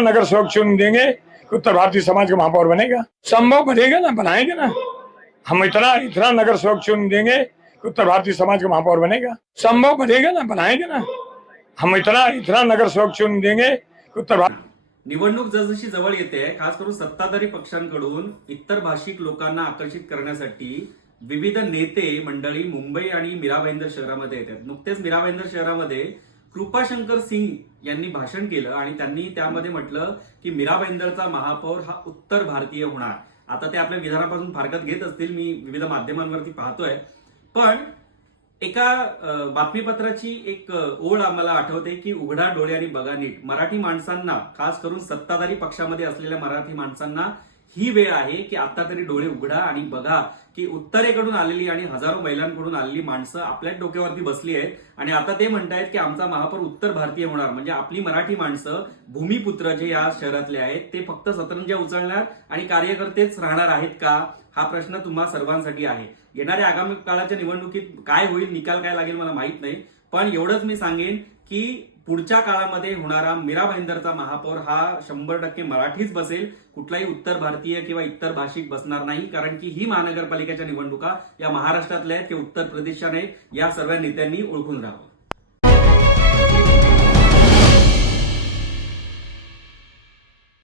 नगर सेवक चुन देंगे, उत्तर भारतीय समाज का महापौर बनेगा। संभव बनेगा ना, बनाएंगे ना। हम इतना इतना नगर सेवक चुन देंगे, उत्तर भारतीय समाज का महापौर बनेगा। संभव बनेगा ना, बनाएंगे ना। हम इतना इतना नगर सेवक चुन देंगे, उत्तर निवडणूक जसजशी जवळ येते, खास करून सत्ताधारी पक्षांकडून इतर भाषिक लोकांना आकर्षित करण्यासाठी विविध नेते मंडळी मुंबई आणि मीरा भाईंदर शहरामध्ये येतात। नुकतेच मीरा भाईंदर शहरामध्ये कृपाशंकर सिंग यांनी भाषण केलं आणि त्यांनी त्यामध्ये म्हटलं की मीरा भाईंदरचा महापौर हा उत्तर भारतीय होणार। आता ते आपल्या विधानापासून फारकत घेत असतील, मी विविध माध्यमांवरती पाहतोय, पण एका बातमीपत्राची एक ओळ आम्हाला आठवते की उघडा डोळे आणि बघा नीट। मराठी माणसांना, खास करून सत्ताधारी पक्षामध्ये असलेल्या मराठी माणसांना ही वेळ आहे की आता तरी डोळे उघडा आणि बघा की उत्तरेकडून आलेली आणि हजारो महिलांकडून आलेली माणसं आपल्याच डोक्यावरती बसली आहेत आणि आता ते म्हणतायत की आमचा महापौर उत्तर भारतीय होणार। म्हणजे आपली मराठी माणसं, भूमिपुत्र जे या शहरातले आहेत, ते फक्त सतरंज्या उचलणार आणि कार्यकर्तेच राहणार आहेत का, हा प्रश्न तुम्हा सर्वांसाठी आहे। येणाऱ्या आगामी काळाच्या निवडणुकीत काय होईल, निकाल काय लागेल मला माहित नाही, पण एवढंच मी सांगेन की पुढच्या काळामध्ये होणारा मीरा भाईंदरचा महापौर हा 100% मराठीच बसेल, कुठलाही उत्तर भारतीय किंवा इतर भाषिक बसणार नाही। कारण की ही महानगरपालिकेच्या निवडणुका या महाराष्ट्रातल्या आहेत की उत्तर प्रदेशच्या नाहीत, या सर्व नेत्यांनी ओळखून राहावं।